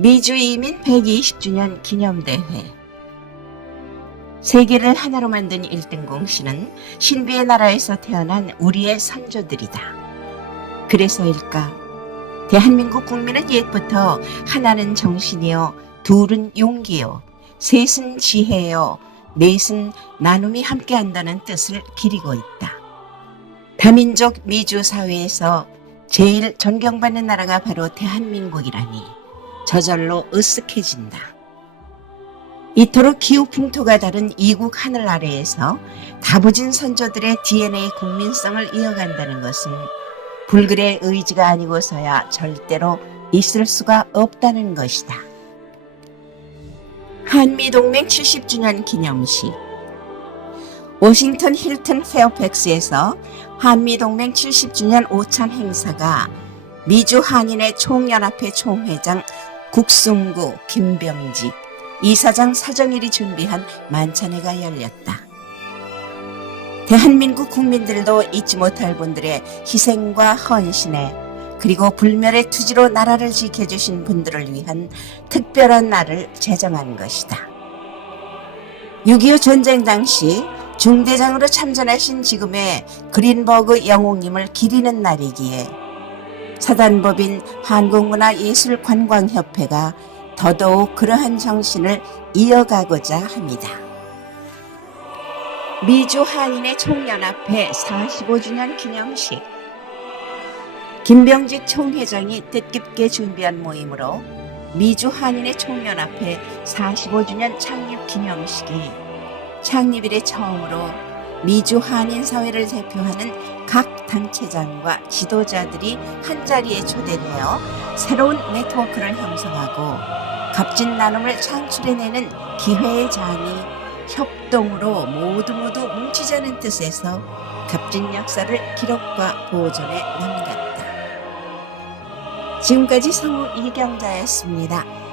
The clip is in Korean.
미주 이민 120주년 기념대회 세계를 하나로 만든 1등 공신은 신비의 나라에서 태어난 우리의 선조들이다. 그래서일까? 대한민국 국민은 옛부터 하나는 정신이요, 둘은 용기요, 셋은 지혜요, 넷은 나눔이 함께한다는 뜻을 기리고 있다. 다민족 미주 사회에서 제일 존경받는 나라가 바로 대한민국이라니 저절로 으쓱해진다. 이토록 기후 풍토가 다른 이국 하늘 아래에서 다부진 선조들의 DNA 국민성을 이어간다는 것은 불굴의 의지가 아니고서야 절대로 있을 수가 없다는 것이다. 한미동맹 70주년 기념식 워싱턴 힐튼 페어팩스에서 한미동맹 70주년 오찬 행사가 미주 한인의 총연합회 총회장 국승구 김병직 이사장 사정일이 준비한 만찬회가 열렸다. 대한민국 국민들도 잊지 못할 분들의 희생과 헌신에 그리고 불멸의 투지로 나라를 지켜주신 분들을 위한 특별한 날을 제정한 것이다. 6.25 전쟁 당시 중대장으로 참전하신 지금의 그린버그 영웅님을 기리는 날이기에 사단법인 한국문화예술관광협회가 더더욱 그러한 정신을 이어가고자 합니다. 미주 한인의 총연합회 45주년 기념식 김병직 총회장이 뜻깊게 준비한 모임으로 미주 한인의 총연합회 45주년 창립 기념식이 창립 이래 처음으로 미주 한인 사회를 대표하는 각 단체장과 지도자들이 한자리에 초대되어 새로운 네트워크를 형성하고 값진 나눔을 창출해내는 기회의 장이 협동으로 모두 모두 뭉치자는 뜻에서 값진 역사를 기록과 보존해 남겼다. 지금까지 성우 이경자였습니다.